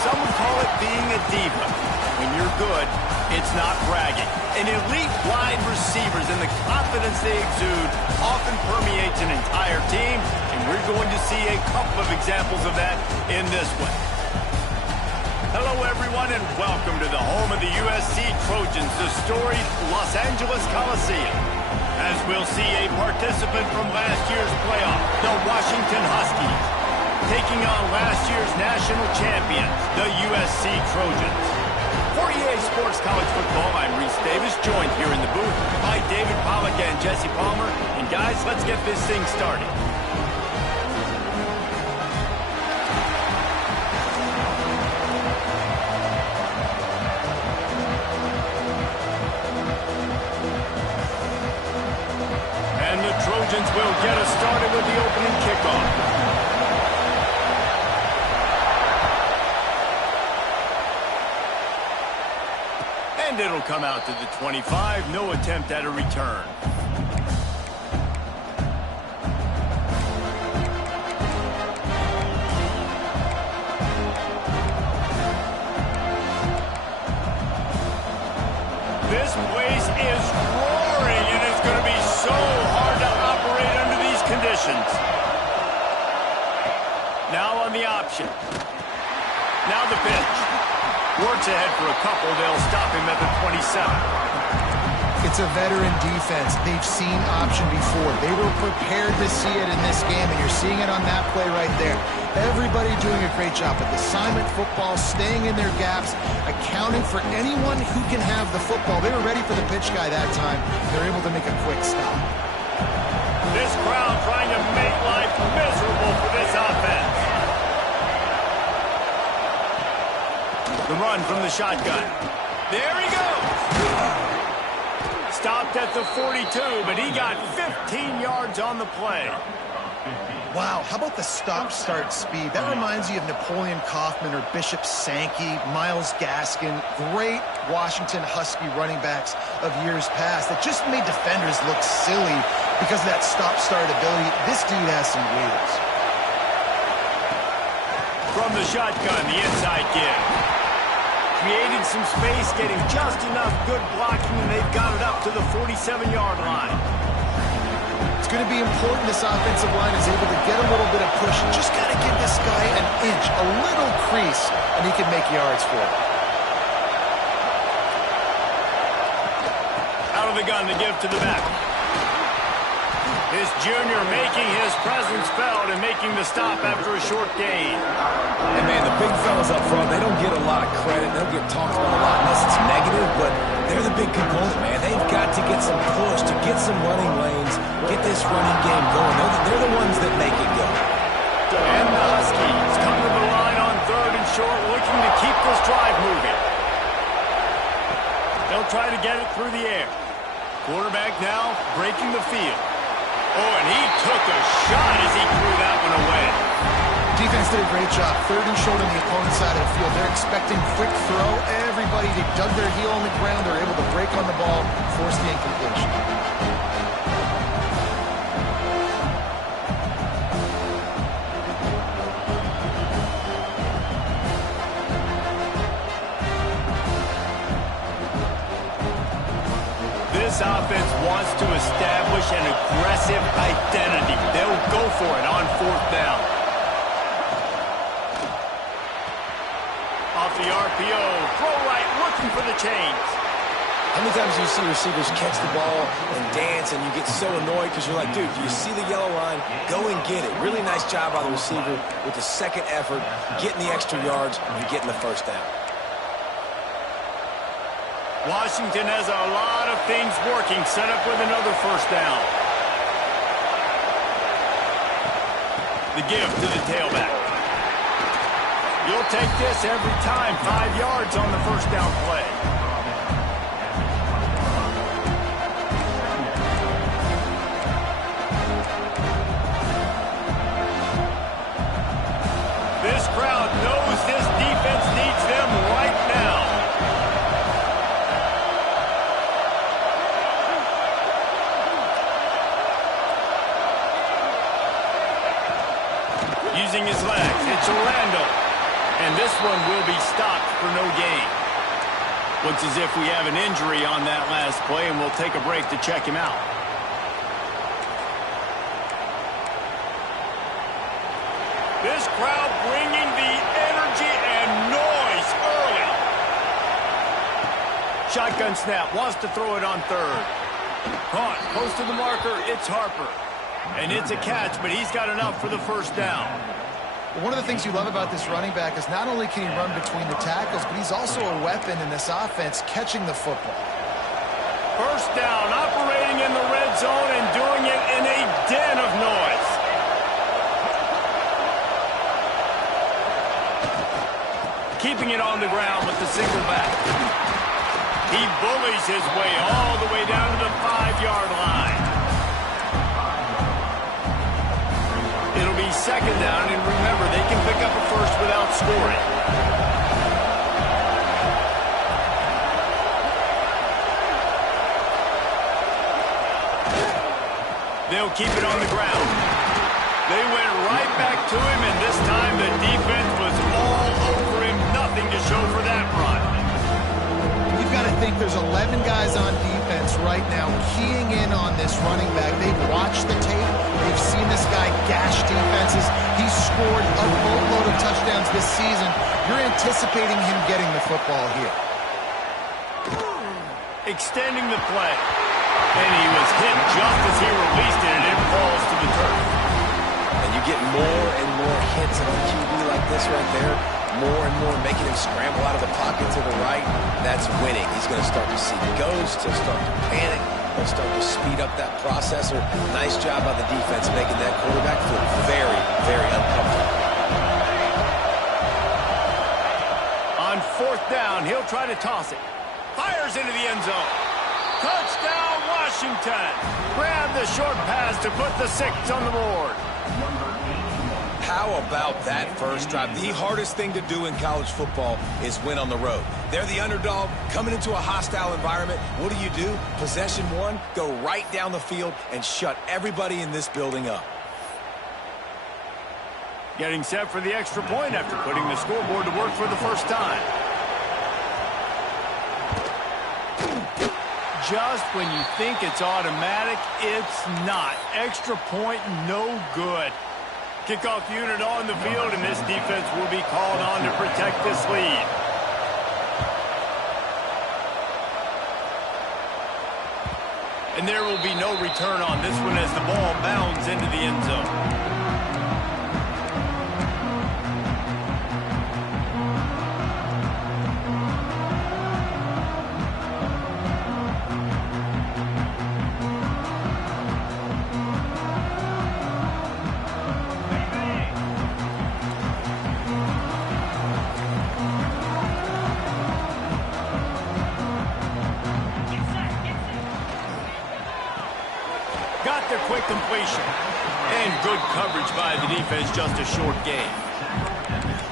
some would call it being a diva. When you're good, it's not bragging. And elite wide receivers and the confidence they exude often permeates an entire team, and we're going to see a couple of examples of that in this one. Hello, everyone, and welcome to the home of the USC Trojans, the storied Los Angeles Coliseum. As we'll see a participant from last year's playoff, the Washington Huskies, taking on last year's national champions, the USC Trojans. For EA Sports College Football, I'm Reese Davis, joined here in the booth by David Pollack and Jesse Palmer. And guys, let's get this thing started. And the Trojans will get us started with the opening kickoff. And it'll come out to the 25. No attempt at a return. This place is roaring, and it's going to be so hard to operate under these conditions. Now on the option. Now the pitch. Works ahead for a couple. They'll stop him at the 27. It's a veteran defense. They've seen option before. They were prepared to see it in this game, and you're seeing it on that play right there. Everybody doing a great job with assignment football, staying in their gaps, accounting for anyone who can have the football. They were ready for the pitch guy that time. They're able to make a quick stop. This crowd trying to make life miserable for this offense. The run from the shotgun. There he goes. Stopped at the 42, but he got 15 yards on the play. Wow, how about the stop-start speed? That reminds you of Napoleon Kaufman or Bishop Sankey, Myles Gaskin, great Washington Husky running backs of years past that just made defenders look silly because of that stop-start ability. This dude has some wheels. From the shotgun, the inside give. Creating some space, getting just enough good blocking, and they've got it up to the 47-yard line. It's going to be important this offensive line is able to get a little bit of push. Just got to give this guy an inch, a little crease, and he can make yards for it. Out of the gun, the give to the back. This junior making his presence felt and making the stop after a short gain. And man, the big fellas up front, they don't get a lot of credit. They don't get talked about a lot unless it's negative, but they're the big component, man. They've got to get some push, to get some running lanes, get this running game going. They're the ones that make it go. And the Huskies come to the line on 3rd and short, looking to keep this drive moving. They'll try to get it through the air. Quarterback now breaking the field. Oh, and he took a shot as he threw that one away. Defense did a great job. 3rd and short on the opponent's side of the field. They're expecting quick throw. Everybody dug their heel on the ground. They're able to break on the ball, force the incompletion. This offense wants to establish an aggressive identity. They'll go for it on 4th down. Off the RPO, throw right, looking for the chains. How many times do you see receivers catch the ball and dance and you get so annoyed because you're like, dude, do you see the yellow line? Go and get it. Really nice job by the receiver with the second effort, getting the extra yards and getting the 1st down. Washington has a lot of things working, set up with another 1st down. The give to the tailback. You'll take this every time. 5 yards on the 1st down play. This crowd knows this defense needs them right now. Using his legs, it's Orlando. And this one will be stopped for no gain. Looks as if we have an injury on that last play, and we'll take a break to check him out. This crowd bringing the energy and noise early. Shotgun snap, wants to throw it on third. Caught, close to the marker, it's Harper. And it's a catch, but he's got enough for the first down. One of the things you love about this running back is not only can he run between the tackles, but he's also a weapon in this offense catching the football. First down, operating in the red zone and doing it in a den of noise. Keeping it on the ground with the single back. He bullies his way all the way down to the 5-yard line. It'll be second down, and remember, they can pick up a first without scoring. They'll keep it on the ground. They went right back to him, and this time the defense was all over him. Nothing to show for that run. You've got to think there's 11 guys on defense right now keying in on this running back. They've watched the tape. They've seen this guy gash defenses. He's scored a boatload of touchdowns this season. You're anticipating him getting the football here. Extending the play. And he was hit just as he released it, and it falls to the turf. And you get more and more hits on a QB like this right there. More and more making him scramble out of the pocket to the right. That's winning. He's going to start to see ghosts. He'll start to panic. He'll start to speed up that processor. Nice job by the defense making that quarterback feel very, very uncomfortable. On fourth down, he'll try to toss it. Fires into the end zone. Touchdown, Washington. Grab the short pass to put the 6 on the board. How about that first drive? The hardest thing to do in college football is win on the road. They're the underdog coming into a hostile environment. What do? Possession one, go right down the field and shut everybody in this building up. Getting set for the extra point after putting the scoreboard to work for the first time. Just when you think it's automatic, it's not. Extra point, no good. Kickoff unit on the field, and this defense will be called on to protect this lead. And there will be no return on this one as the ball bounds into the end zone. Got the quick completion. And good coverage by the defense, just a short gain.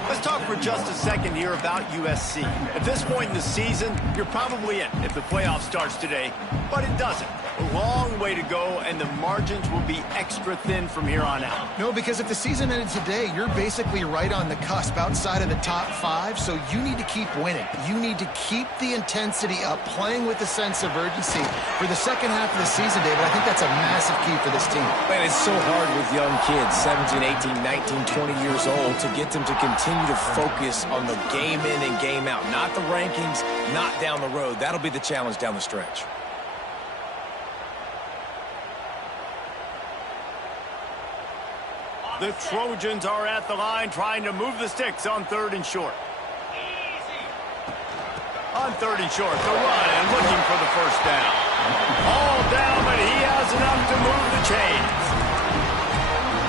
Let's talk for just a second here about USC. At this point in the season, you're probably in if the playoff starts today, but it doesn't. A long way to go, and the margins will be extra thin from here on out. No, because if the season ended today, you're basically right on the cusp outside of the top 5, so you need to keep winning. You need to keep the intensity up, playing with a sense of urgency for the second half of the season, David. I think that's a massive key for this team. Man, it's so hard with young kids, 17, 18, 19, 20 years old, to get them to continue to focus on the game in and game out, not the rankings, not down the road. That'll be the challenge down the stretch. The Trojans are at the line trying to move the sticks on 3rd and short. On 3rd and short, the run and looking for the first down. All down, but he has enough to move the chains.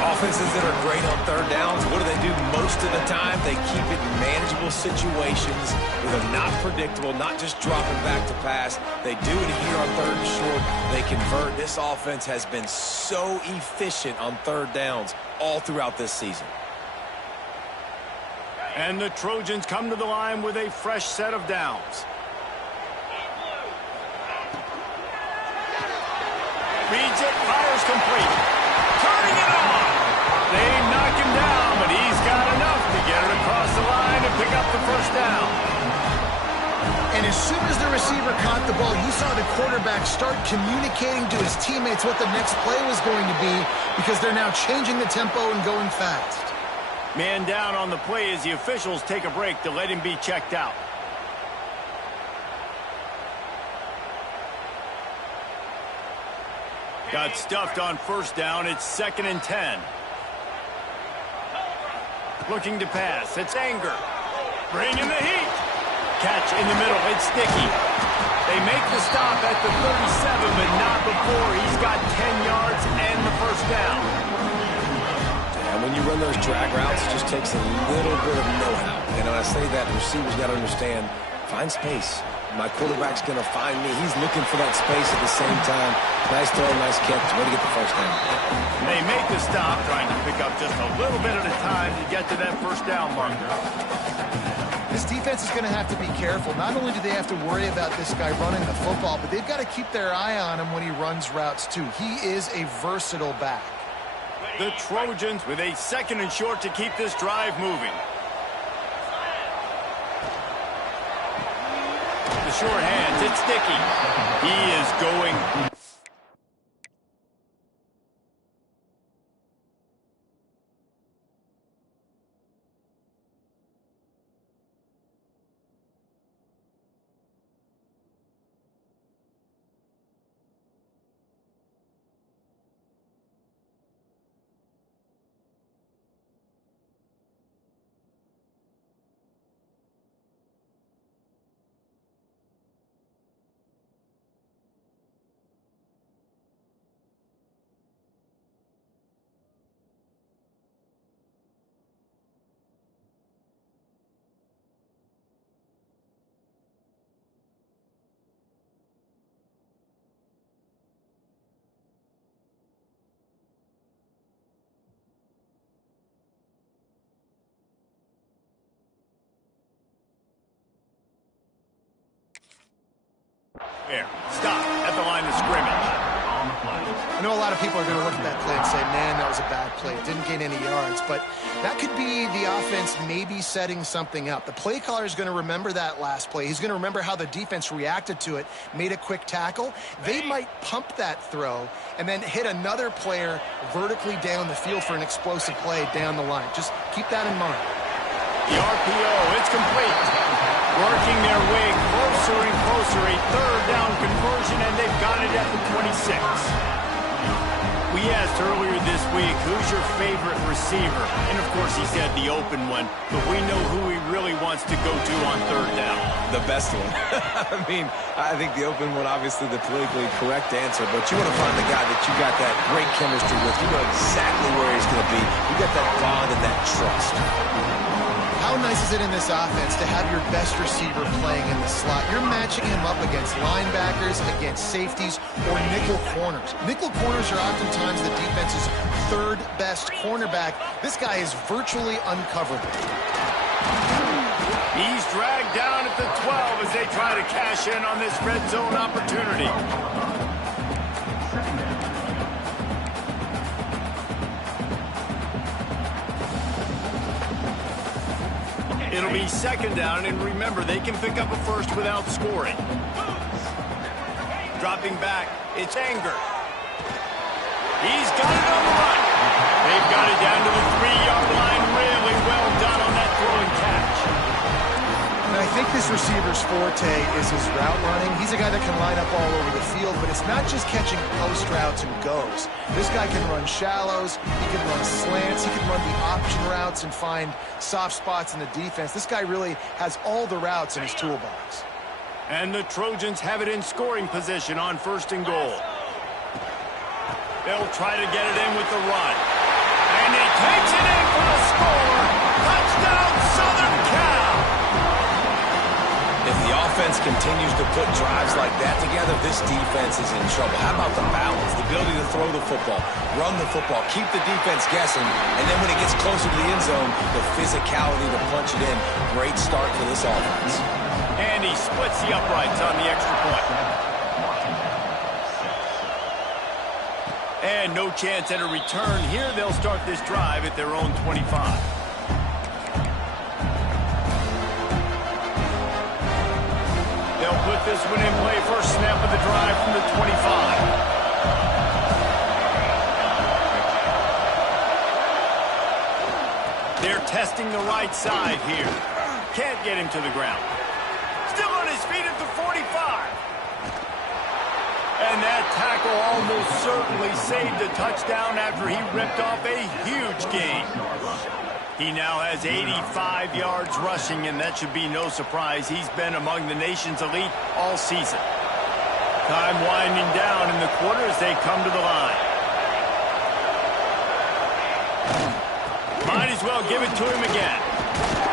Offenses that are great on 3rd downs, what do? Most of the time, they keep it in manageable situations where they're not predictable, not just dropping back to pass. They do it here on 3rd and short. They convert. This offense has been so efficient on 3rd downs all throughout this season. And the Trojans come to the line with a fresh set of downs. Reads it, fires complete. Turning it on. They knock him down, but he's got enough to get it across the line to down. And as soon as the receiver caught the ball, you saw the quarterback start communicating to his teammates what the next play was going to be because they're now changing the tempo and going fast. Man down on the play as the officials take a break to let him be checked out. Got stuffed on first down. It's 2nd and 10. Looking to pass. It's Anger. Bringing the heat. Catch in the middle. It's Sticky. They make the stop at the 37, but not before he's got 10 yards and the first down. And when you run those drag routes, it just takes a little bit of know-how. And when I say that, the receiver's got to understand, find space. My quarterback's going to find me. He's looking for that space at the same time. Nice throw, nice catch. Way to get the first down. They make the stop, trying to pick up just a little bit at a time to get to that first down marker. This defense is going to have to be careful. Not only do they have to worry about this guy running the football, but they've got to keep their eye on him when he runs routes too. He is a versatile back. The Trojans with a 2nd and short to keep this drive moving. The short hands, it's Sticky. He is going. There, stop at the line of scrimmage. I know a lot of people are going to look at that play and say, man, that was a bad play. It didn't gain any yards, but that could be the offense maybe setting something up. The play caller is going to remember that last play. He's going to remember how the defense reacted to it, made a quick tackle. They might pump that throw and then hit another player vertically down the field for an explosive play down the line. Just keep that in mind. The RPO, it's complete. Working their way closer and closer, a 3rd down conversion, and they've got it at the 26. We asked earlier this week, who's your favorite receiver? And of course he said the open one, but we know who he really wants to go to on 3rd down. The best one. I mean, I think the open one, obviously the politically correct answer, but you want to find the guy that you got that great chemistry with. You know exactly where he's going to be. You got that bond and that trust. How nice is it in this offense to have your best receiver playing in the slot? You're matching him up against linebackers, against safeties, or nickel corners. Nickel corners are oftentimes the defense's 3rd best cornerback. This guy is virtually uncoverable. He's dragged down at the 12 as they try to cash in on this red zone opportunity. It'll be 2nd down, and remember, they can pick up a first without scoring. Dropping back, it's Anger. He's got it on the run. They've got it down to the 3-yard line. Really well done on that throw and catch. And I think this receiver's forte is his route running. He's a guy that can line up all over the field, but it's not just catching post routes and goes. This guy can run shallows, he can run slants, he can run the option routes and find soft spots in the defense. This guy really has all the routes in his toolbox. And the Trojans have it in scoring position on 1st and goal. They'll try to get it in with the run. And he takes it in for the score. Touchdown, Southern Cal! If the offense continues to put drives like that together, this defense is in trouble. How about the balance, the ability to throw the football, run the football, keep the defense guessing, and then when it gets closer to the end zone, the physicality to punch it in. Great start for this offense. And he splits the uprights on the extra point. And no chance at a return here. They'll start this drive at their own 25. this one in play. First snap of the drive from the 25. They're testing the right side here. Can't get him to the ground. Still on his feet at the 45. And that tackle almost certainly saved a touchdown after he ripped off a huge gain. He now has 85 yards rushing, and that should be no surprise. He's been among the nation's elite all season. Time winding down in the quarter as they come to the line. Might as well give it to him again.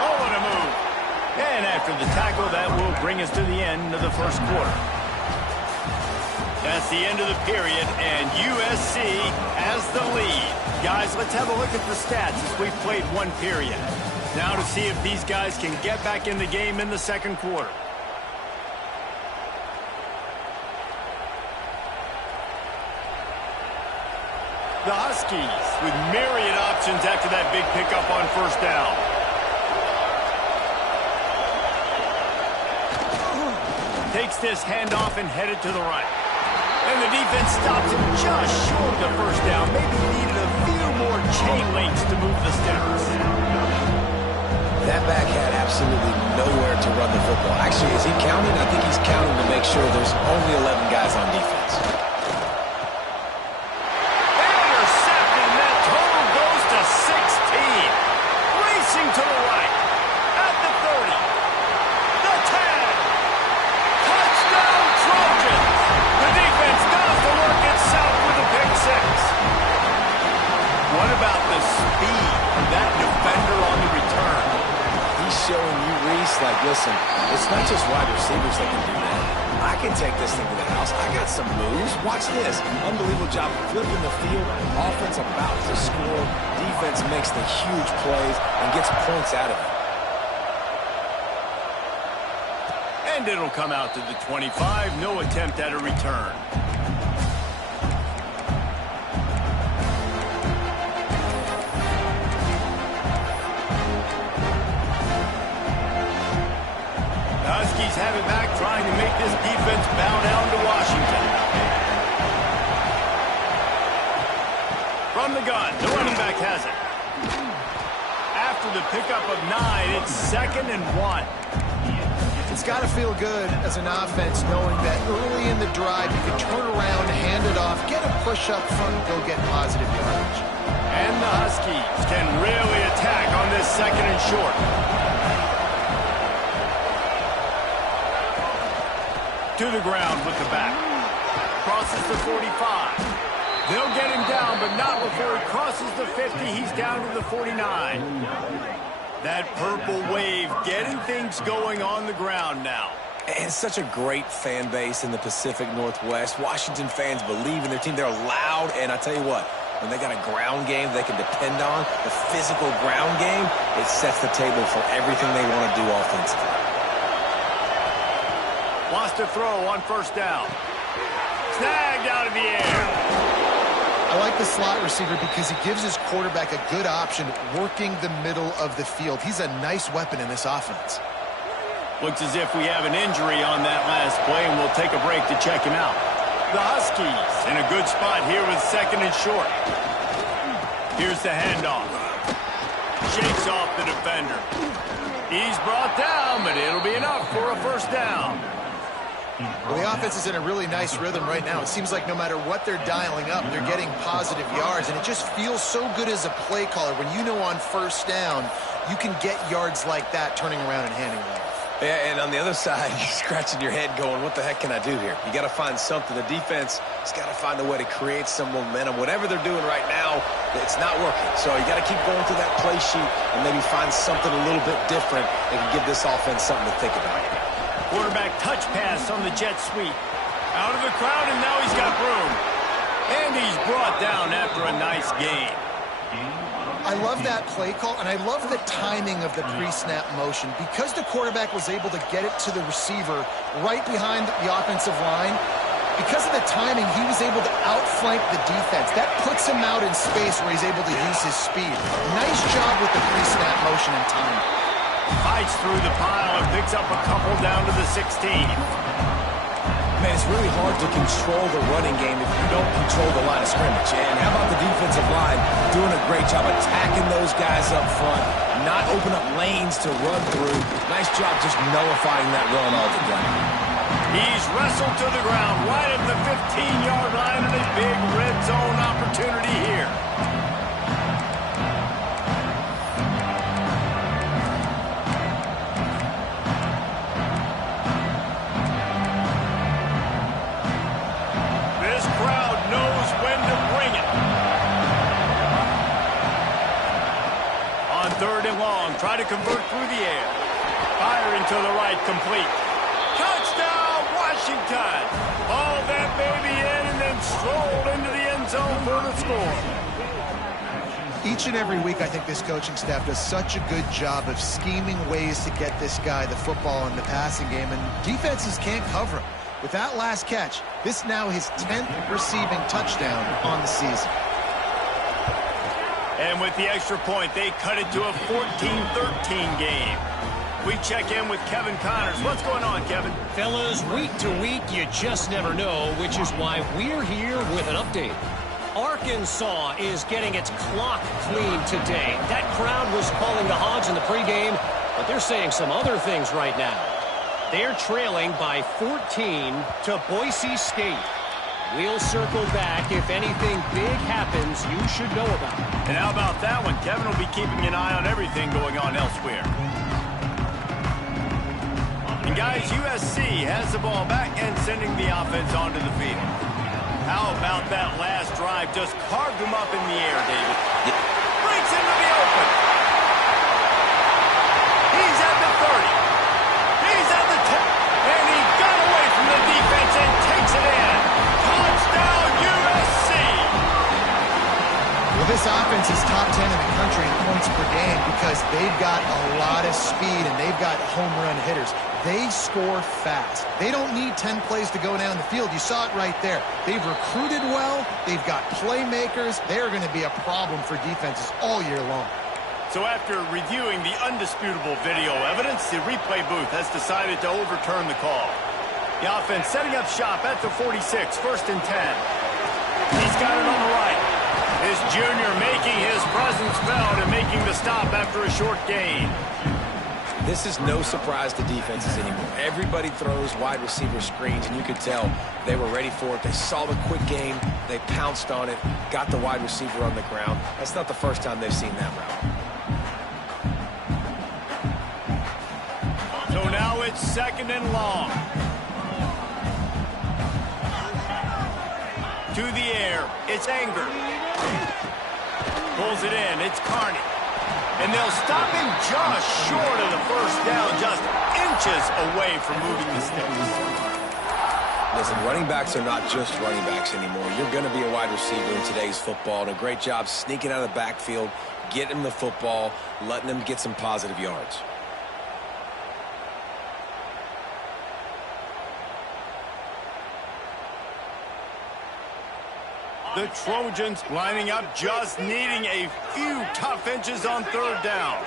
Oh, what a move. And after the tackle, that will bring us to the end of the first quarter. That's the end of the period, and USC has the lead. Guys, let's have a look at the stats as we've played one period. Now to see if these guys can get back in the game in the second quarter. The Huskies with myriad options after that big pickup on first down. Takes this handoff and headed to the right. And the defense stops him just short of the first down. Maybe needed a few more chain links to move the sticks. That back had absolutely nowhere to run the football. Actually, is he counting? I think he's counting to make sure there's only 11 guys on defense. Intercepted, and that total goes to 16. Racing to the right. At the 30. The 10. Touchdown Trojans. The defense does the work itself with a pick six. What about the speed of that defender on the return? He's showing you, Reese, like, listen, it's not just wide receivers that can do that. I can take this thing to the house. I got some moves. Watch this. Unbelievable job flipping the field. Offense about to score. Defense makes the huge plays and gets points out of it. And it'll come out to the 25. No attempt at a return. The Huskies have it back, trying to make this defense bow down to Washington. From the gun, the running back has it. After the pickup of 9, it's 2nd and 1. It's got to feel good as an offense knowing that early in the drive you can turn around, hand it off, get a push up front, and go get positive yardage. And the Huskies can really attack on this 2nd and short. To the ground with the back. Crosses the 45. They'll get him down, but not before he crosses the 50. He's down to the 49. That purple wave getting things going on the ground now. And such a great fan base in the Pacific Northwest. Washington fans believe in their team. They're loud, and I tell you what, when they got a ground game they can depend on, the physical ground game, it sets the table for everything they want to do offensively. Wants to throw on first down. Snagged out of the air. I like the slot receiver because he gives his quarterback a good option working the middle of the field. He's a nice weapon in this offense. Looks as if we have an injury on that last play, and we'll take a break to check him out. The Huskies in a good spot here with 2nd and short. Here's the handoff. Shakes off the defender. He's brought down, but it'll be enough for a first down. Well, the offense is in a really nice rhythm right now. It seems like no matter what they're dialing up, they're getting positive yards, and it just feels so good as a play caller when you know on first down you can get yards like that turning around and handing it off. Yeah, and on the other side, you're scratching your head going, what the heck can I do here? You got to find something. The defense has got to find a way to create some momentum. Whatever they're doing right now, it's not working. So you got to keep going through that play sheet and maybe find something a little bit different that can give this offense something to think about. Quarterback touch pass on the jet sweep. Out of the crowd, and now he's got room. And he's brought down after a nice gain. I love that play call, and I love the timing of the pre-snap motion. Because the quarterback was able to get it to the receiver right behind the offensive line, because of the timing, he was able to outflank the defense. That puts him out in space where he's able to use his speed. Nice job with the pre-snap motion and timing. Fights through the pile and picks up a couple down to the 16. man, it's really hard to control the running game if you don't control the line of scrimmage. And how about the defensive line doing a great job attacking those guys up front, not open up lanes to run through. Nice job just nullifying that run altogether. He's wrestled to the ground right at the 15-yard line, and a big red zone opportunity here. This crowd knows when to bring it. On 3rd and long, try to convert through the air. Firing to the right, complete. Touchdown, Washington! Haul that baby in and then stroll into the end zone for the score. Each and every week, I think this coaching staff does such a good job of scheming ways to get this guy the football in the passing game, and defenses can't cover him. With that last catch, this now his 10th receiving touchdown on the season. And with the extra point, they cut it to a 14-13 game. We check in with Kevin Connors. What's going on, Kevin? Fellas, week to week, you just never know, which is why we're here with an update. Arkansas is getting its clock cleaned today. That crowd was calling the Hogs in the pregame, but they're saying some other things right now. They're trailing by 14 to Boise State. We'll circle back if anything big happens you should know about. And how about that one? Kevin will be keeping an eye on everything going on elsewhere. And guys, USC has the ball back and sending the offense onto the field. How about that last drive? Just carved them up in the air, David. Breaks into the open. He's at the 30. He's at the 10. And he got away from the defense and takes it in. Touchdown, USC. Well, this offense is top 10 in the country in points per game because they've got a lot of speed and they've got home run hitters. They score fast. They don't need 10 plays to go down the field. You saw it right there. They've recruited well. They've got playmakers. They're going to be a problem for defenses all year long. So after reviewing the undisputable video evidence, the replay booth has decided to overturn the call. The offense setting up shop at the 46, 1st and 10. He's got it on the right. This junior making his presence felt and making the stop after a short gain. This is no surprise to defenses anymore. Everybody throws wide receiver screens, and you could tell they were ready for it. They saw the quick game. They pounced on it, got the wide receiver on the ground. That's not the first time they've seen that route. So now it's 2nd and long. To the air, it's Anger. Pulls it in, it's Carney. And they'll stop him just short of the 1st down, just inches away from moving the sticks. Listen, running backs are not just running backs anymore. You're going to be a wide receiver in today's football, and a great job sneaking out of the backfield, getting him the football, letting him get some positive yards. The Trojans lining up, just needing a few tough inches on 3rd down.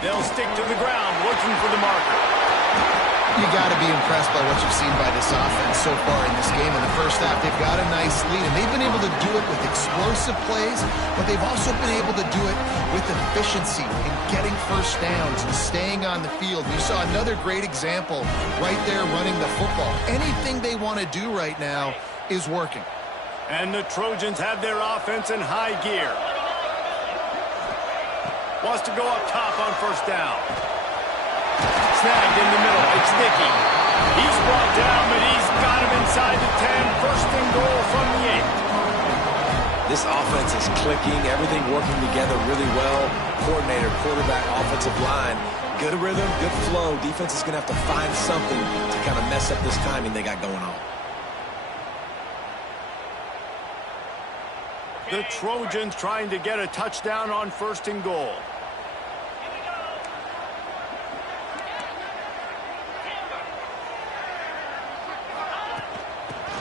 They'll stick to the ground, looking for the marker. You got to be impressed by what you've seen by this offense so far in this game. In the first half, they've got a nice lead, and they've been able to do it with explosive plays, but they've also been able to do it with efficiency and getting 1st downs and staying on the field. You saw another great example right there running the football. Anything they want to do right now is working. And the Trojans have their offense in high gear. Wants to go up top on 1st down. Snagged in the middle. It's Dickey. He's brought down, but he's got him inside the 10. 1st and goal from the 8. This offense is clicking, everything working together really well. Coordinator, quarterback, offensive line. Good rhythm, good flow. Defense is going to have to find something to kind of mess up this timing they got going on. The Trojans trying to get a touchdown on 1st and goal.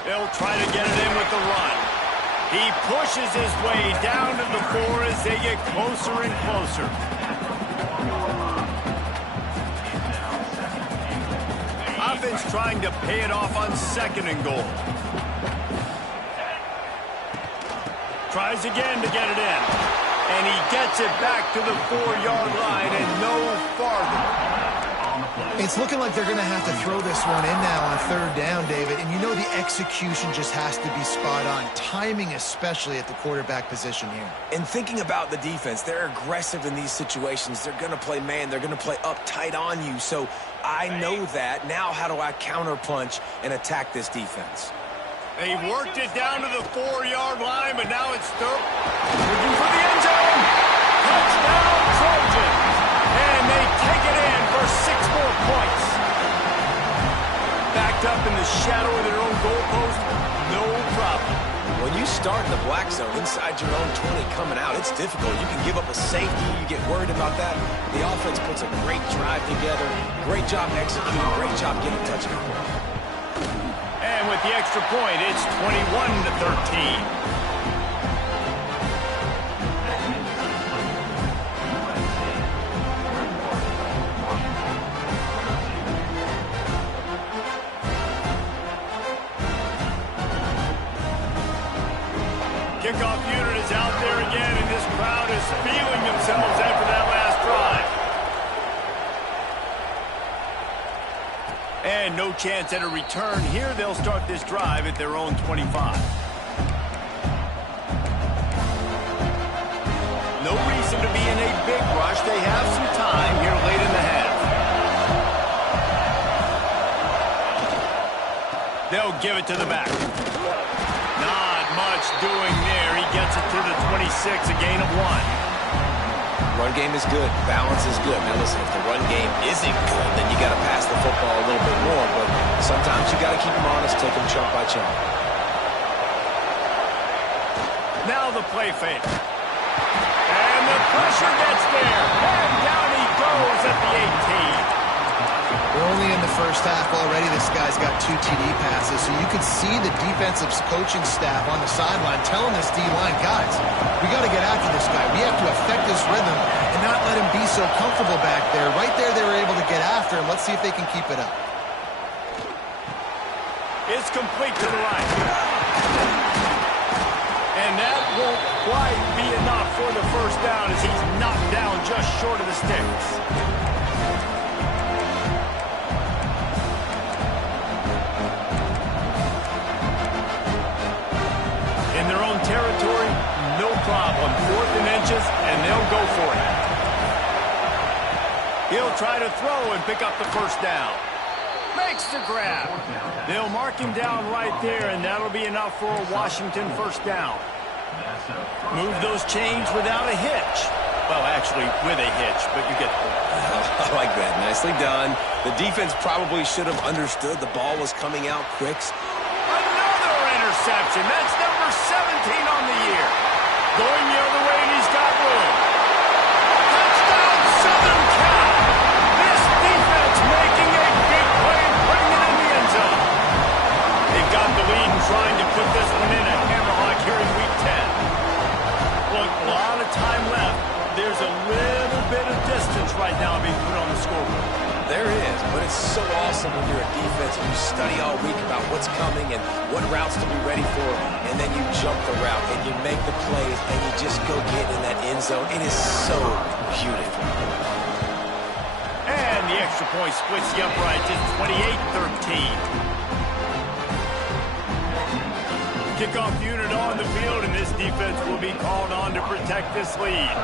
They'll try to get it in with the run. He pushes his way down to the 4 as they get closer and closer. defense trying to pay it off on 2nd and goal. Tries again to get it in. And he gets it back to the 4-yard line and no farther. It's looking like they're going to have to throw this one in now on 3rd down, David. And you know the execution just has to be spot on. Timing especially at the quarterback position here. And thinking about the defense, they're aggressive in these situations. They're going to play man. They're going to play up tight on you. So I know that. Now how do I counterpunch and attack this defense? They worked it down to the 4-yard line, but now it's third. Looking for the end zone. Touchdown, Trojans. And they take it in for 6 more points. Backed up in the shadow of their own goalpost, no problem. When you start in the black zone inside your own 20 coming out, it's difficult. You can give up a safety. You get worried about that. The offense puts a great drive together. Great job executing. Great job getting a touchdown. And with the extra point, it's 21-13. Kickoff unit is out there again, and this crowd is feeling themselves after that last drive. And no chance at a return here. They'll start this drive at their own 25. No reason to be in a big rush. They have some time here late in the half. They'll give it to the back. Not much doing there. He gets it to the 26, a gain of 1. Run game is good. Balance is good. Now listen, if the run game isn't good, then you got to pass the football a little bit more. But sometimes you got to keep them honest, take them chunk by chunk. Now the play fake. And the pressure gets there. And down he goes at the 18. We're only in the first half already. This guy's got 2 TD passes, so you can see the defensive coaching staff on the sideline telling this D-line, guys, we got to get after this guy. We have to affect his rhythm and not let him be so comfortable back there. Right there, they were able to get after him. Let's see if they can keep it up. It's complete to the right. And that won't quite be enough for the first down as he's knocked down just short of the sticks. In their own territory, no problem. 4th and inches, and they'll go for it. He'll try to throw and pick up the first down. Makes the grab. They'll mark him down right there, and that'll be enough for a Washington first down. Move those chains without a hitch. Well, actually, with a hitch, but you get the point. I like that. Nicely done. The defense probably should have understood the ball was coming out quick. Another interception. That's number 17 on the year. Going the other way, and he's got room. Touchdown, Southern Cal. This defense making a big play and bringing it in the end zone. They've got the lead and trying to put this one in at Hammerlock here in Week 10. Look, a lot of time left. There's a little bit of distance right now being put on the scoreboard. There is, but it's so awesome when you're a defense and you study all week about what's coming and what routes to be ready for, and then you jump the route and you make the plays and you just go get in that end zone. It is so beautiful. And the extra point splits the uprights. It's 28-13. Kickoff unit on the field, and this defense will be called on to protect this lead.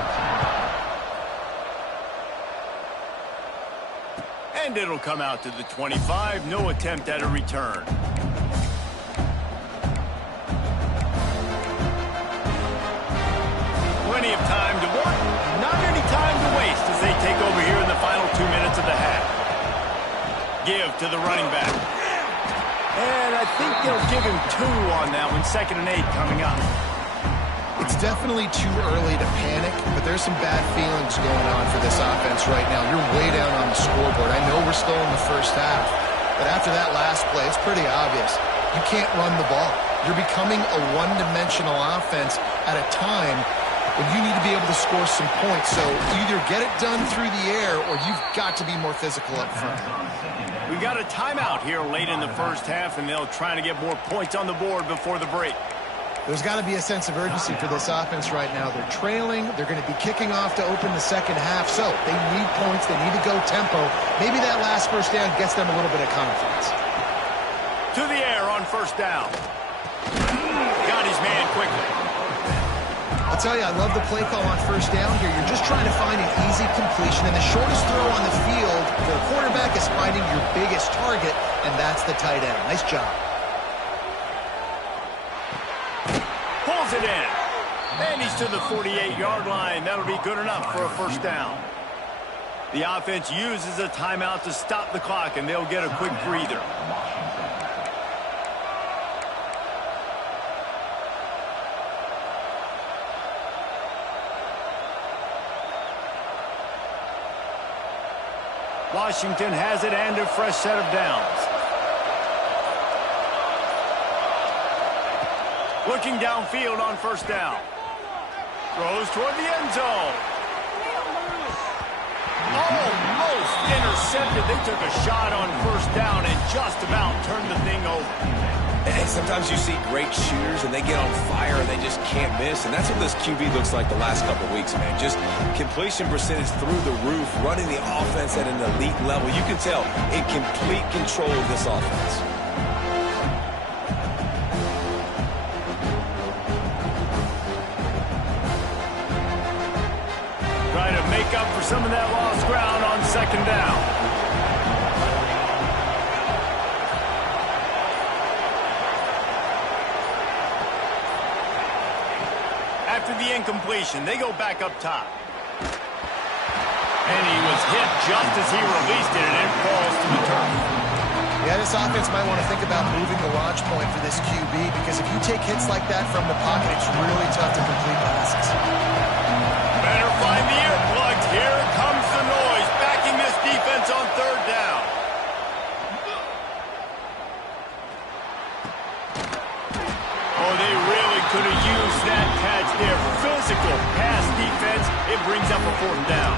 And it'll come out to the 25. No attempt at a return. Plenty of time to work. Not any time to waste as they take over here in the final 2 minutes of the half. Give to the running back. And I think they'll give him 2 on that one. 2nd and 8 coming up. It's definitely too early to panic, but there's some bad feelings going on for this offense right now. You're way down on the scoreboard. I know we're still in the first half, but after that last play, it's pretty obvious. You can't run the ball. You're becoming a one-dimensional offense at a time when you need to be able to score some points. So either get it done through the air or you've got to be more physical up front. We've got a timeout here late in the first half, and they'll try to get more points on the board before the break. There's got to be a sense of urgency for this offense right now. They're trailing. They're going to be kicking off to open the second half. So they need points. They need to go tempo. Maybe that last first down gets them a little bit of confidence. To the air on first down. Got his man quickly. I'll tell you, I love the play call on first down here. You're just trying to find an easy completion, and the shortest throw on the field for a quarterback is finding your biggest target, and that's the tight end. Nice job. Pulls it in. And he's to the 48-yard line. That'll be good enough for a first down. The offense uses a timeout to stop the clock, and they'll get a quick breather. Washington has it and a fresh set of downs. Looking downfield on first down. Throws toward the end zone. Almost intercepted. They took a shot on first down and just about turned the thing over. And sometimes you see great shooters and they get on fire and they just can't miss. And that's what this QB looks like the last couple of weeks, man. Just completion percentage through the roof, running the offense at an elite level. You can tell in complete control of this offense. Trying to make up for some of that lost ground on second down. After the incompletion, they go back up top. And he was hit just as he released it, and it falls to the turf. Yeah, this offense might want to think about moving the launch point for this QB, because if you take hits like that from the pocket, it's really tough to complete passes. Better find the earplugs. Here comes the noise, backing this defense on third down. Oh, they really could have used that catch there. Physical pass defense. It brings up a fourth down.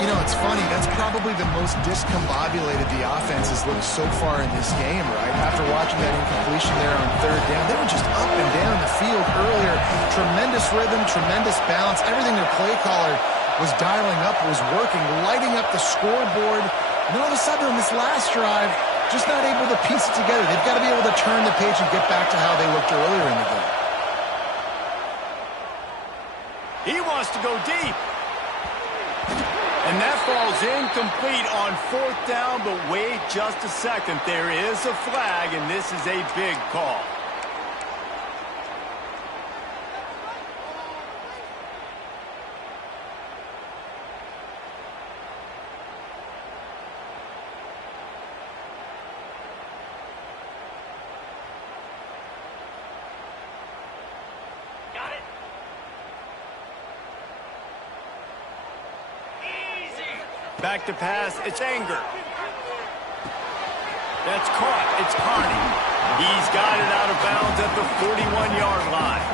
You know, it's funny. That's probably the most discombobulated the offense has looked so far in this game, right? After watching that incompletion there on third down, they were just up and down the field earlier. Tremendous rhythm, tremendous balance. Everything their play caller was dialing up was working, lighting up the scoreboard. And all of a sudden on this last drive, just not able to piece it together. They've got to be able to turn the page and get back to how they looked earlier in the game. He wants to go deep. And that falls incomplete on fourth down, but wait just a second. There is a flag, and this is a big call. Back to pass, it's Anger. That's caught, it's Carney. He's got it out of bounds at the 41-yard line.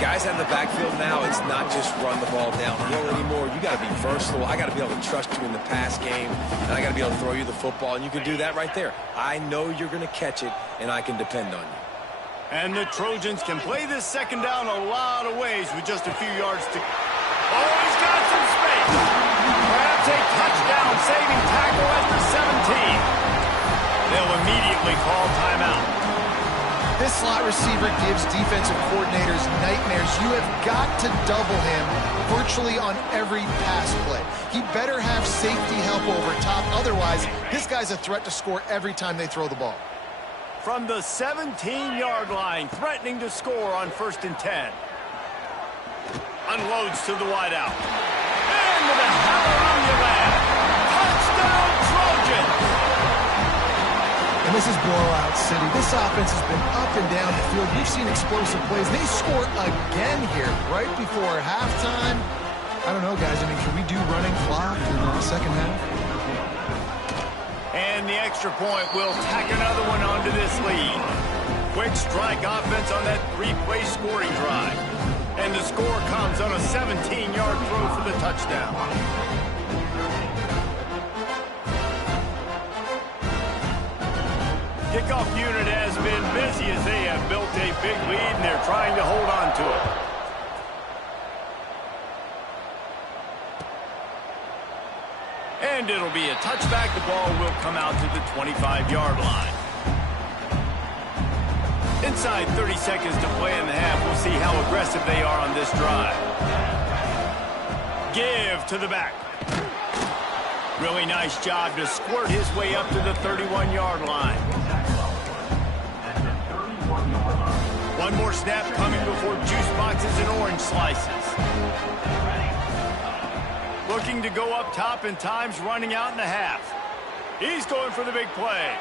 Guys out in the backfield now, it's not just run the ball downhill anymore. You got to be versatile. I got to be able to trust you in the pass game, and I got to be able to throw you the football, and you can do that right there. I know you're going to catch it, and I can depend on you. And the Trojans can play this second down a lot of ways with just a few yards to... Oh, he's got some space. Perhaps a touchdown saving tackle at the 17. They'll immediately call timeout. This slot receiver gives defensive coordinators nightmares. You have got to double him virtually on every pass play. He better have safety help over top. Otherwise, this guy's a threat to score every time they throw the ball. From the 17-yard line, threatening to score on 1st and 10. Unloads to the wideout. And with a hallelujah land. Touchdown, Trojans! And this is blowout city. This offense has been up and down the field. We've seen explosive plays. They score again here right before halftime. I don't know, guys. I mean, can we do running clock in the second half? And the extra point will tack another one onto this lead. Quick strike offense on that 3-play scoring drive. And the score comes on a 17-yard throw for the touchdown. Kickoff unit has been busy as they have built a big lead, and they're trying to hold on to it. And it'll be a touchback. The ball will come out to the 25-yard line. Inside 30 seconds to play in the half. We'll see how aggressive they are on this drive. Give to the back. Really nice job to squirt his way up to the 31-yard line. One more snap coming before juice boxes and orange slices. Looking to go up top, and time's running out in the half. He's going for the big play.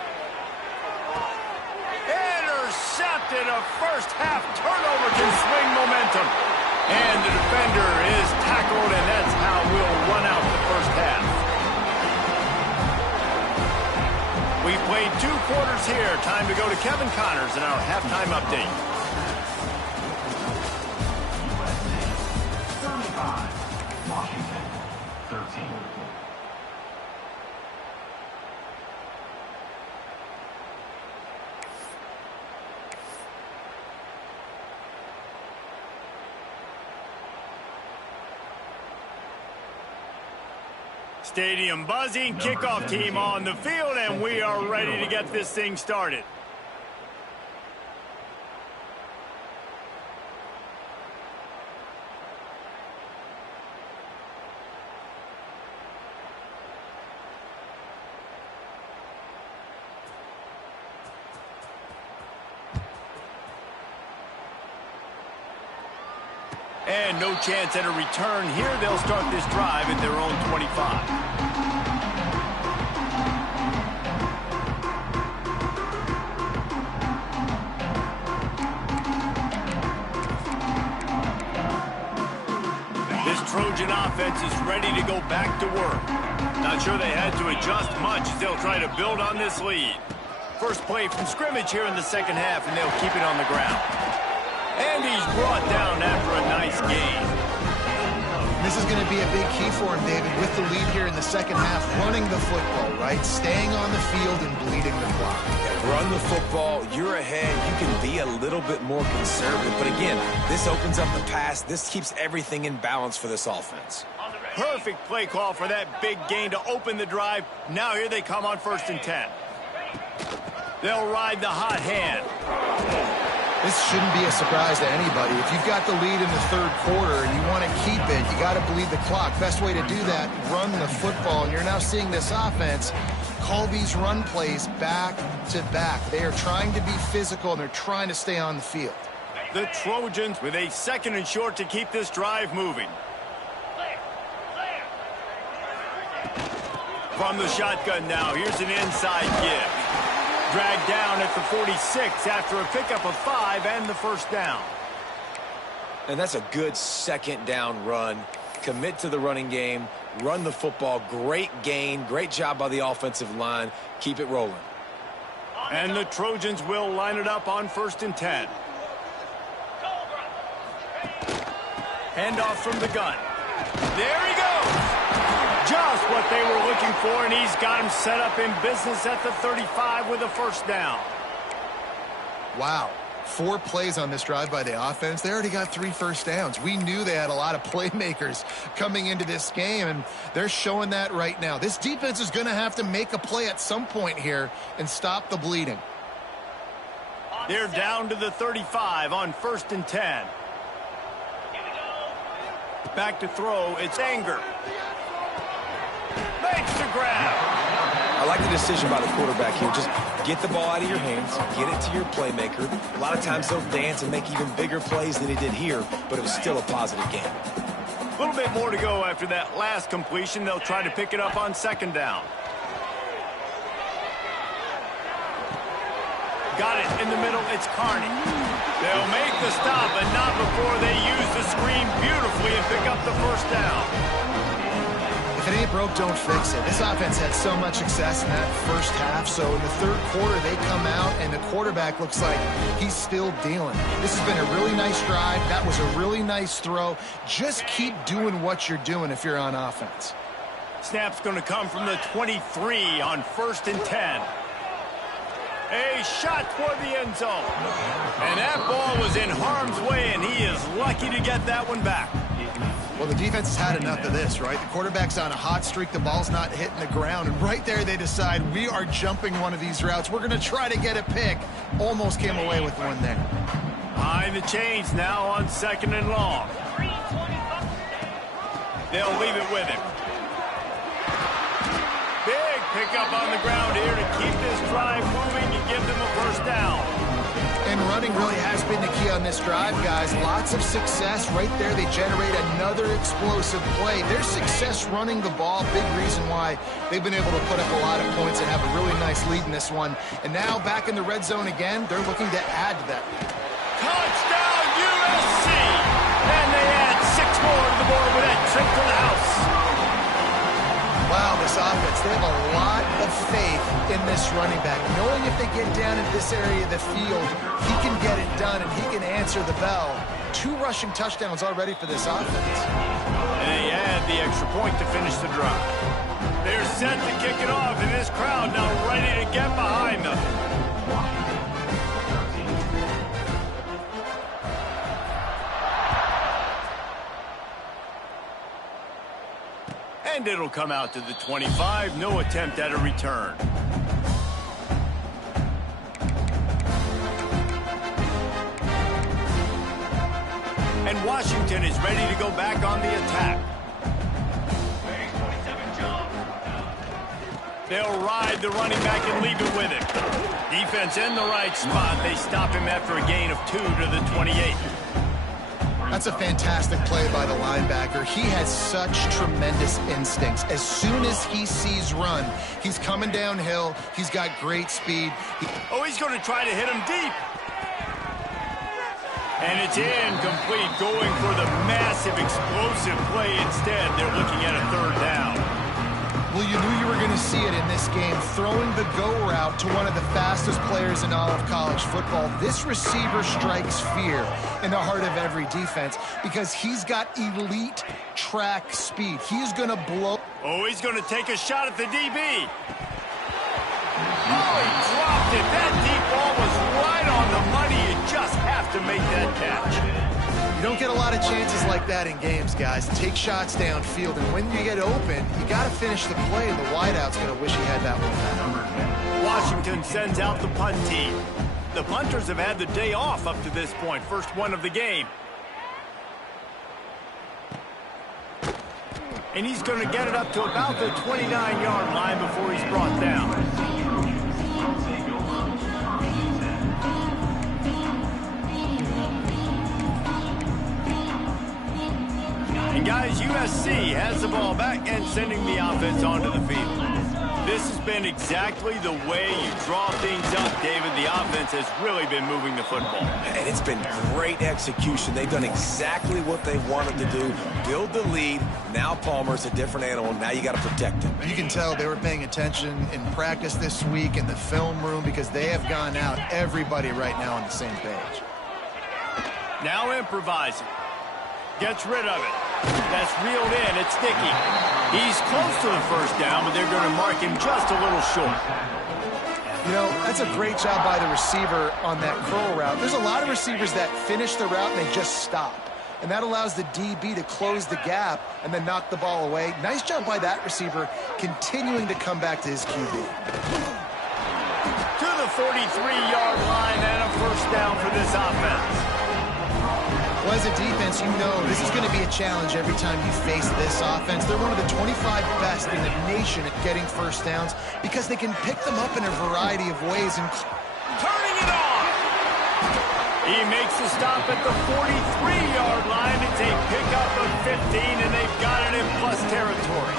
Intercepted. A first-half turnover can swing momentum. And the defender is tackled, and that's how we'll run out the first half. We've played 2 quarters here. Time to go to Kevin Connors in our halftime update. 35, Washington, 13. Stadium buzzing, kickoff team on the field, and we are ready to get this thing started. And no chance at a return here. They'll start this drive at their own 25. This Trojan offense is ready to go back to work. Not sure they had to adjust much as they'll try to build on this lead. First play from scrimmage here in the second half, and they'll keep it on the ground. And he's brought down after a nice gain. This is going to be a big key for him, David, with the lead here in the second half, running the football, right? Staying on the field and bleeding the clock. Yeah, run the football, you're ahead, you can be a little bit more conservative. But again, this opens up the pass. This keeps everything in balance for this offense. Perfect play call for that big gain to open the drive. Now here they come on 1st and 10. They'll ride the hot hand. This shouldn't be a surprise to anybody. If you've got the lead in the 3rd quarter and you want to keep it, you got to bleed the clock. Best way to do that, run the football. And you're now seeing this offense call these run plays back to back. They are trying to be physical, and they're trying to stay on the field. The Trojans with a 2nd and short to keep this drive moving. From the shotgun now, here's an inside give. Dragged down at the 46 after a pickup of 5 and the first down. And that's a good 2nd down run. Commit to the running game, run the football. Great gain, great job by the offensive line. Keep it rolling. And the Trojans will line it up on 1st and 10. Handoff from the gun. There he goes. Just what they were looking for, and he's got him set up in business at the 35 with a first down. Wow. 4 plays on this drive by the offense. They already got 3 first downs. We knew they had a lot of playmakers coming into this game, and they're showing that right now. This defense is going to have to make a play at some point here and stop the bleeding. They're down to the 35 on 1st and 10. Back to throw. It's Anger. Makes the grab. I like the decision by the quarterback here. Just get the ball out of your hands, get it to your playmaker. A lot of times they'll dance and make even bigger plays than he did here, but it was still a positive game. A little bit more to go after that last completion. They'll try to pick it up on 2nd down. Got it in the middle. It's Carney. They'll make the stop, but not before they use the screen beautifully and pick up the first down. If it ain't broke, don't fix it. This offense had so much success in that first half, so in the third quarter, they come out, and the quarterback looks like he's still dealing. This has been a really nice drive. That was a really nice throw. Just keep doing what you're doing if you're on offense. Snap's going to come from the 23 on 1st and 10. A shot toward the end zone. And that ball was in harm's way, and he is lucky to get that one back. Well, the defense has had enough of this, right? The quarterback's on a hot streak. The ball's not hitting the ground. And right there, they decide, we are jumping one of these routes. We're going to try to get a pick. Almost came away with one there. Behind the chains now on 2nd and long. They'll leave it with him. Big pickup on the ground here to keep this drive moving and give them a first down. And running really has been the key on this drive, guys. Lots of success right there. They generate another explosive play. Their success running the ball, big reason why they've been able to put up a lot of points and have a really nice lead in this one. And now back in the red zone again, they're looking to add to that. Touchdown, USC! And they add 6 more to the board with that trip to the house. Wow, this offense, they have a lot of faith in this running back. Knowing if they get down into this area of the field, he can get it done and he can answer the bell. 2 rushing touchdowns already for this offense. And they add the extra point to finish the drive. They're set to kick it off, and this crowd now ready to get behind them. And it'll come out to the 25. No attempt at a return. And Washington is ready to go back on the attack. They'll ride the running back and leave it with him. Defense in the right spot. They stop him after a gain of 2 to the 28. That's a fantastic play by the linebacker. He has such tremendous instincts. As soon as he sees run, he's coming downhill. He's got great speed. Oh, he's going to try to hit him deep. And it's incomplete, going for the massive explosive play instead. They're looking at a 3rd down. Well, you knew you were going to see it in this game, throwing the go route to one of the fastest players in all of college football. This receiver strikes fear in the heart of every defense because he's got elite track speed. He's going to blow. Oh, he's going to take a shot at the DB. Oh, he dropped it. That deep ball was right on the money. You just have to make that catch. You don't get a lot of chances like that in games, guys. Take shots downfield, and when you get open, you got to finish the play, and the wideout's going to wish he had that one back. Washington sends out the punt team. The punters have had the day off up to this point. First one of the game. And he's going to get it up to about the 29-yard line before he's brought down. And guys, USC has the ball back and sending the offense onto the field. This has been exactly the way you draw things up, David. The offense has really been moving the football. And it's been great execution. They've done exactly what they wanted to do. Build the lead. Now Palmer's a different animal. Now you got to protect him. You can tell they were paying attention in practice this week in the film room because they have gone out, everybody right now on the same page. Now improvising. Gets rid of it. That's reeled in. It's Dickey. He's close to the first down, but they're going to mark him just a little short. You know, that's a great job by the receiver on that curl route. There's a lot of receivers that finish the route and they just stop. And that allows the DB to close the gap and then knock the ball away. Nice job by that receiver, continuing to come back to his QB. To the 43-yard line and a first down for this offense. Well, as a defense, you know this is going to be a challenge every time you face this offense. They're one of the 25 best in the nation at getting first downs because they can pick them up in a variety of ways. And turning it on! He makes the stop at the 43-yard line. It's a pickup of 15, and they've got it in plus territory.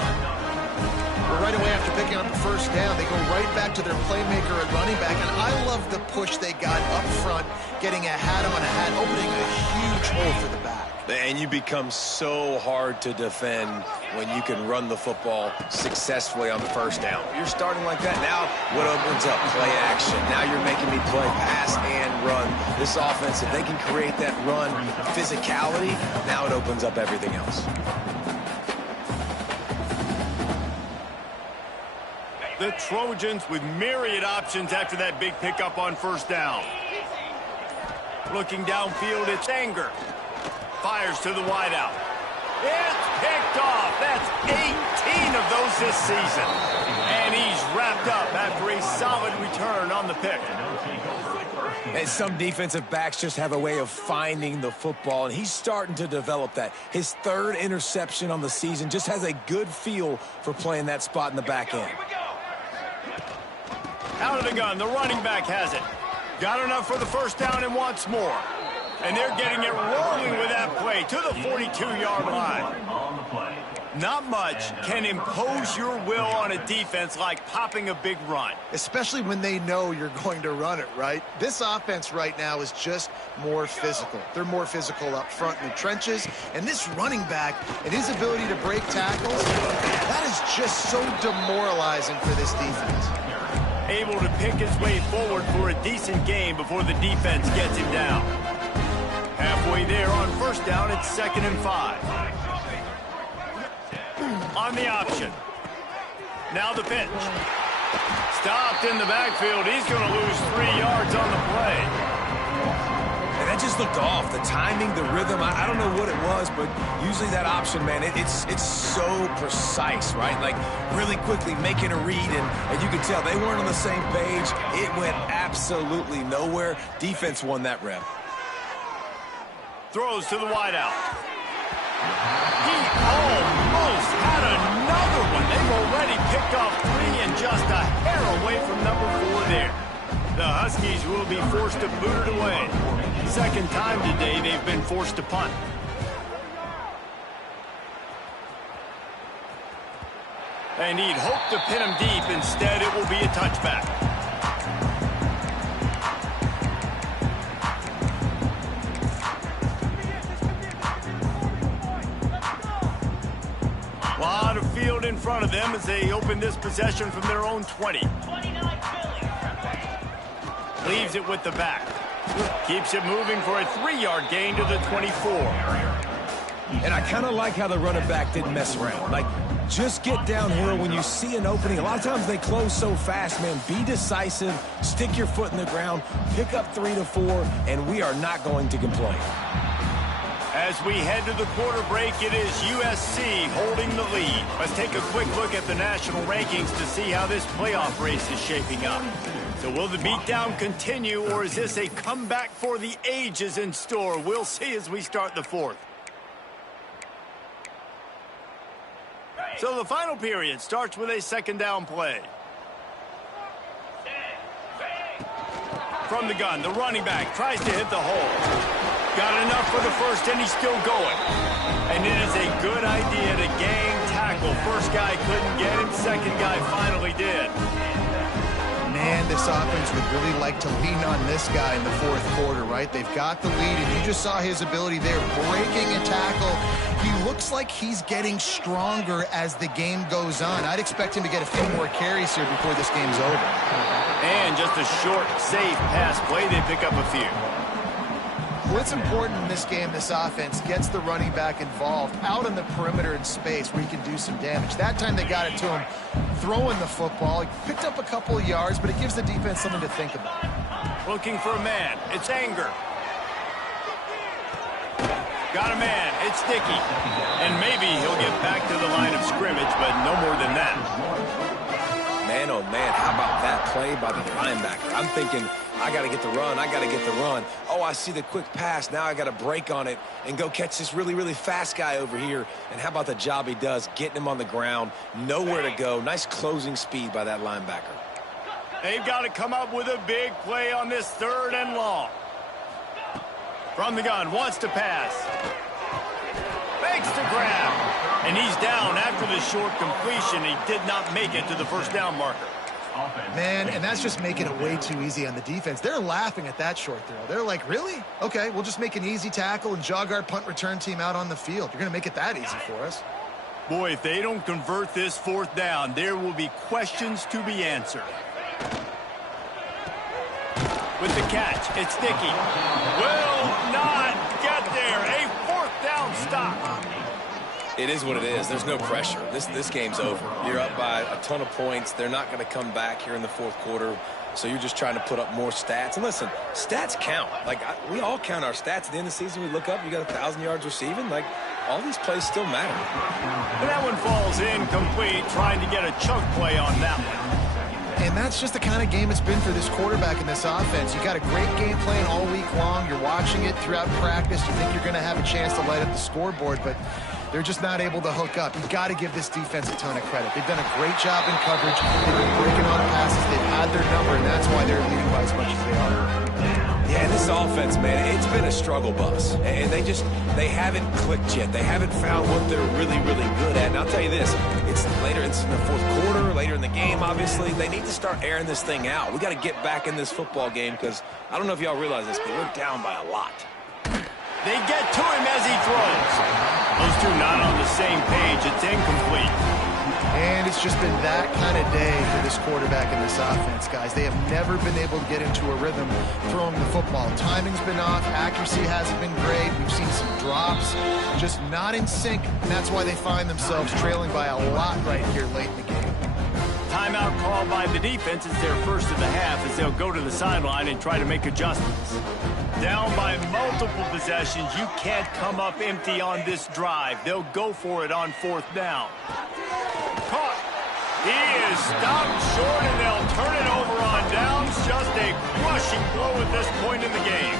But right away after picking up the first down, they go right back to their playmaker at running back. And I love the push they got up front, getting a hat on a hat, opening a huge hole for the back. And you become so hard to defend when you can run the football successfully on the first down. You're starting like that. Now what opens up? Play action. Now you're making me play pass and run. This offense, if they can create that run physicality, now it opens up everything else. The Trojans with myriad options after that big pickup on first down. Looking downfield, it's Anger. Fires to the wideout. It's picked off. That's 18 of those this season. And he's wrapped up after a solid return on the pick. And some defensive backs just have a way of finding the football, and he's starting to develop that. His third interception on the season, just has a good feel for playing that spot in the back end. Out of the gun, the running back has it. Got enough for the first down and wants more. And they're getting it rolling with that play to the 42-yard line. Not much can impose your will on a defense like popping a big run. Especially when they know you're going to run it, right? This offense right now is just more physical. They're more physical up front in the trenches. And this running back and his ability to break tackles, that is just so demoralizing for this defense. Able to pick his way forward for a decent game before the defense gets him down. Halfway there on first down, it's 2nd and 5. On the option. Now the pitch. Stopped in the backfield. He's going to lose 3 yards on the play. And that just looked off. The timing, the rhythm, I don't know what it was, but usually that option, man, it's so precise, right? Like really quickly making a read, and you could tell they weren't on the same page. It went absolutely nowhere. Defense won that rep. Throws to the wideout. He almost had another one. They've already picked off 3 and just a hair away from number 4 there. The Huskies will be forced to boot it away. Second time today they've been forced to punt. And he'd hoped to pin him deep. Instead, it will be a touchback. A lot of field in front of them as they open this possession from their own 20. Leaves it with the back. Keeps it moving for a 3-yard gain to the 24. And I kind of like how the running back didn't mess around. Like, just get downhill when you see an opening. A lot of times they close so fast, man. Be decisive, stick your foot in the ground, pick up 3 to 4, and we are not going to complain. As we head to the quarter break, it is USC holding the lead. Let's take a quick look at the national rankings to see how this playoff race is shaping up. So will the beatdown continue, or is this a comeback for the ages in store? We'll see as we start the 4th. So the final period starts with a 2nd down play. From the gun, the running back tries to hit the hole. Got enough for the first, and he's still going. And it is a good idea to gang tackle. First guy couldn't get him. Second guy finally did. Man, this offense would really like to lean on this guy in the 4th quarter, right? They've got the lead, and you just saw his ability there, breaking a tackle. He looks like he's getting stronger as the game goes on. I'd expect him to get a few more carries here before this game's over. And just a short, safe pass play. They pick up a few. What's important in this game, this offense gets the running back involved out on the perimeter in space where he can do some damage. That time they got it to him throwing the football. He picked up a couple of yards, but it gives the defense something to think about. Looking for a man. It's Anger. Got a man. It's Dickey. And maybe he'll get back to the line of scrimmage, but no more than that. Man, oh man, how about that play by the linebacker? I'm thinking, I got to get the run, I got to get the run. Oh, I see the quick pass. Now I got to break on it and go catch this really, really fast guy over here. And how about the job he does, getting him on the ground, nowhere to go. Nice closing speed by that linebacker. They've got to come up with a big play on this 3rd and long. From the gun, wants to pass. Fakes to grab. And he's down after the short completion. He did not make it to the first down marker. Man, and that's just making it way too easy on the defense. They're laughing at that short throw. They're like, really? Okay, we'll just make an easy tackle and jog our punt return team out on the field. You're going to make it that easy for us. Boy, if they don't convert this fourth down, there will be questions to be answered. With the catch, it's Dickey. Will not get there. A fourth down stop. It is what it is. There's no pressure. This game's over. You're up by a ton of points. They're not going to come back here in the fourth quarter. So you're just trying to put up more stats. And listen, stats count. Like, we all count our stats. At the end of the season, we look up, you got 1,000 yards receiving. Like, all these plays still matter. And that one falls incomplete, trying to get a chunk play on that one. And that's just the kind of game it's been for this quarterback in this offense. You got a great game plan all week long. You're watching it throughout practice. You think you're going to have a chance to light up the scoreboard, but they're just not able to hook up. You've got to give this defense a ton of credit. They've done a great job in coverage. They've been breaking on passes. They've had their number, and that's why they're leading by as much as they are. Yeah, this offense, man, it's been a struggle bus. And they haven't clicked yet. They haven't found what they're really, really good at. And I'll tell you this, it's in the fourth quarter, later in the game, obviously. They need to start airing this thing out. We got to get back in this football game because I don't know if y'all realize this, but we're down by a lot. They get to him as he throws. Those two not on the same page. It's incomplete. And it's just been that kind of day for this quarterback in this offense, guys. They have never been able to get into a rhythm throwing the football. Timing's been off. Accuracy hasn't been great. We've seen some drops, just not in sync. And that's why they find themselves trailing by a lot right here late in the game. Timeout called by the defense is their first of the half as they'll go to the sideline and try to make adjustments. Down by multiple possessions, you can't come up empty on this drive. They'll go for it on fourth down. Caught. He is stopped short, and they'll turn it over on downs. Just a crushing blow at this point in the game.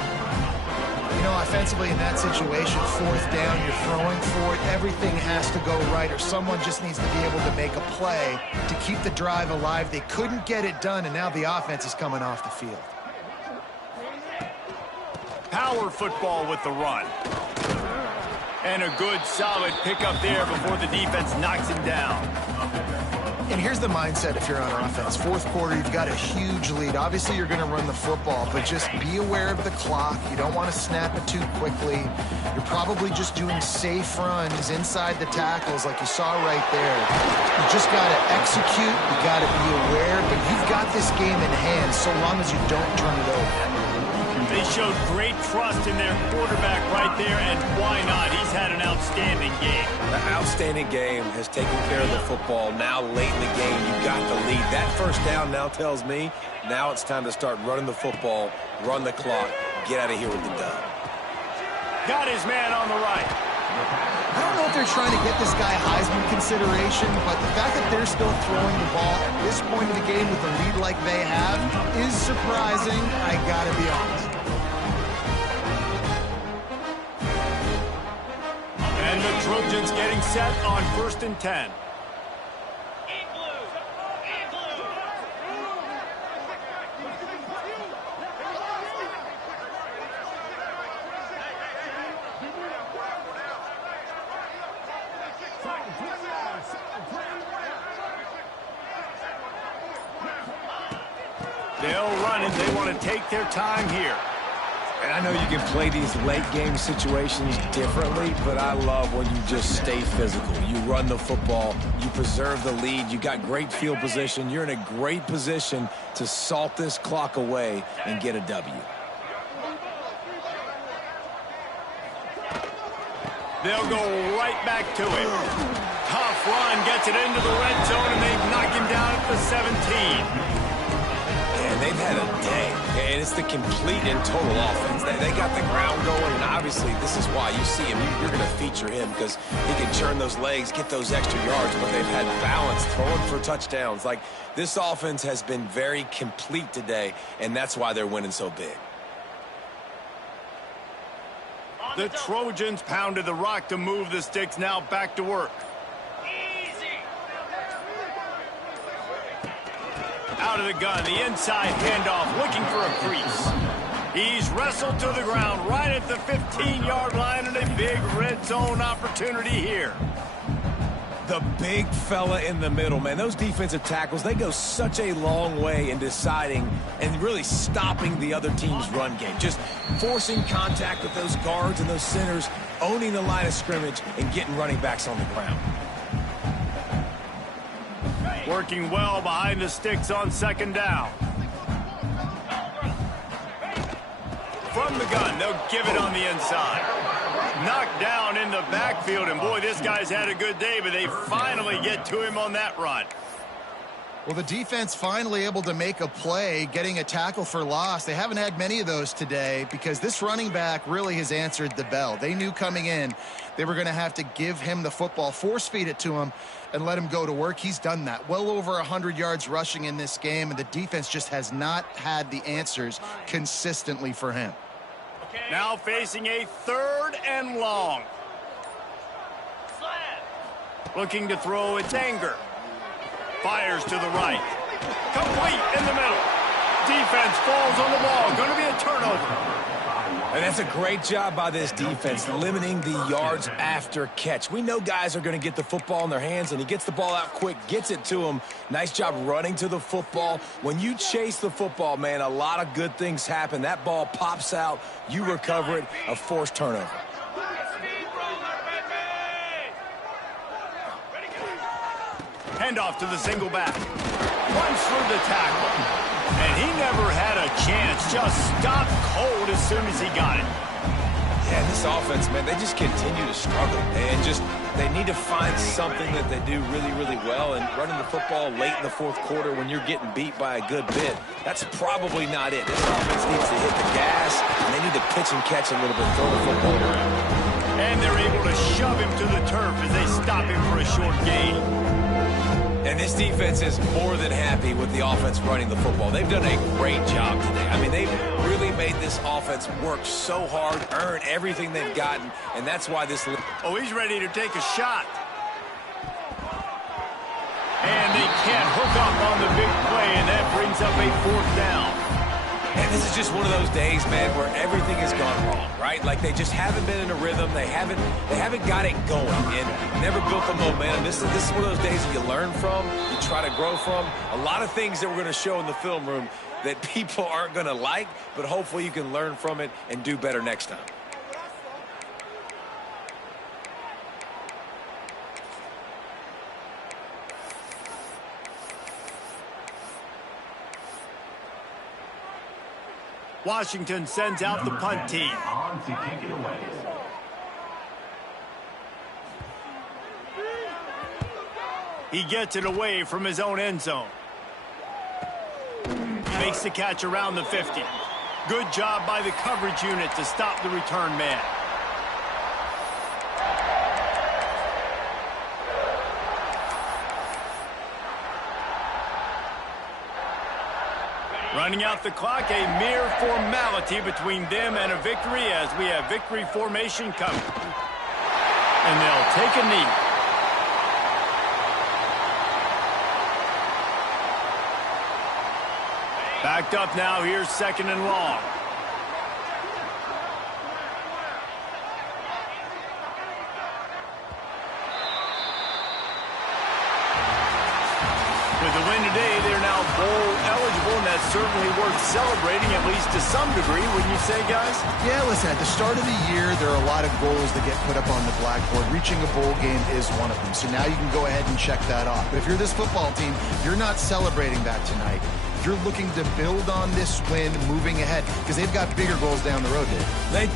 You know, offensively in that situation, fourth down, you're throwing for it. Everything has to go right, or someone just needs to be able to make a play to keep the drive alive. They couldn't get it done, and now the offense is coming off the field. Power football with the run. And a good, solid pickup there before the defense knocks him down. And here's the mindset if you're on offense. Fourth quarter, you've got a huge lead. Obviously, you're going to run the football, but just be aware of the clock. You don't want to snap it too quickly. You're probably just doing safe runs inside the tackles like you saw right there. You just got to execute. You got to be aware, but you've got this game in hand so long as you don't turn it over. They showed great trust in their quarterback right there, and why not? He's had an outstanding game. The outstanding game has taken care of the football. Now, late in the game, you got the lead. That first down now tells me now it's time to start running the football, run the clock, get out of here with the dub. Got his man on the right. I don't know if they're trying to get this guy Heisman consideration, but the fact that they're still throwing the ball at this point of the game with a lead like they have is surprising, I gotta be honest. And the Trojans getting set on 1st and 10. They'll run it. They want to take their time here. And I know you can play these late game situations differently, but I love when you just stay physical. You run the football, you preserve the lead, you got great field position. You're in a great position to salt this clock away and get a W. They'll go right back to it. Tough run, gets it into the red zone, and they knock him down at the 17. And they've had a day. And it's the complete and total offense. They got the ground going, and obviously this is why you see him. You're going to feature him because he can churn those legs, get those extra yards, but they've had balance, throwing for touchdowns. Like, this offense has been very complete today, and that's why they're winning so big. The Trojans pounded the rock to move the sticks, now back to work. Out of the gun, the inside handoff, looking for a crease. He's wrestled to the ground right at the 15-yard line, and a big red zone opportunity here. The big fella in the middle, man. Those defensive tackles, they go such a long way in deciding and really stopping the other team's run game. Just forcing contact with those guards and those centers, owning the line of scrimmage, and getting running backs on the ground. Working well behind the sticks on second down. From the gun, they'll give it on the inside. Knocked down in the backfield, and boy, this guy's had a good day, but they finally get to him on that run. Well, the defense finally able to make a play, getting a tackle for loss. They haven't had many of those today because this running back really has answered the bell. They knew coming in they were going to have to give him the football, force feed it to him, and let him go to work. He's done that. Well over 100 yards rushing in this game, and the defense just has not had the answers consistently for him. Now facing a 3rd and long. Looking to throw, it's Anger. Fires to the right. Complete in the middle. Defense falls on the ball. Going to be a turnover. And that's a great job by this defense, limiting the yards after catch. We know guys are going to get the football in their hands, and he gets the ball out quick, gets it to him. Nice job running to the football. When you chase the football, man, a lot of good things happen. That ball pops out, you recover it, a forced turnover. Handoff to the single back. Runs through the tackle. And he never had a chance. Just stopped cold as soon as he got it. Yeah, this offense, man, they just continue to struggle. And they need to find something that they do really, really well. And running the football late in the 4th quarter when you're getting beat by a good bit, that's probably not it. This offense needs to hit the gas, and they need to pitch and catch a little bit, throw the football around. And they're able to shove him to the turf as they stop him for a short gain. And this defense is more than happy with the offense running the football. They've done a great job today. I mean, they've really made this offense work so hard, earn everything they've gotten, and that's why this... Oh, he's ready to take a shot. And they can't hook up on the big play, and that brings up a 4th down. And this is just one of those days, man, where everything has gone wrong, right? Like they just haven't been in a rhythm. They haven't got it going and never built the momentum. This is one of those days that you learn from, you try to grow from. A lot of things that we're going to show in the film room that people aren't going to like, but hopefully you can learn from it and do better next time. Washington sends out the punt team. On to kick it away. He gets it away from his own end zone. Makes the catch around the 50. Good job by the coverage unit to stop the return man. Running out the clock, a mere formality between them and a victory as we have victory formation coming. And they'll take a knee. Backed up now, here's 2nd and long. With the win today, they're now bowl eligible, and that's certainly worth celebrating, at least to some degree, wouldn't you say, guys? Yeah, listen, at the start of the year, there are a lot of goals that get put up on the blackboard. Reaching a bowl game is one of them. So now you can go ahead and check that off. But if you're this football team, you're not celebrating that tonight. You're looking to build on this win moving ahead because they've got bigger goals down the road, Dave.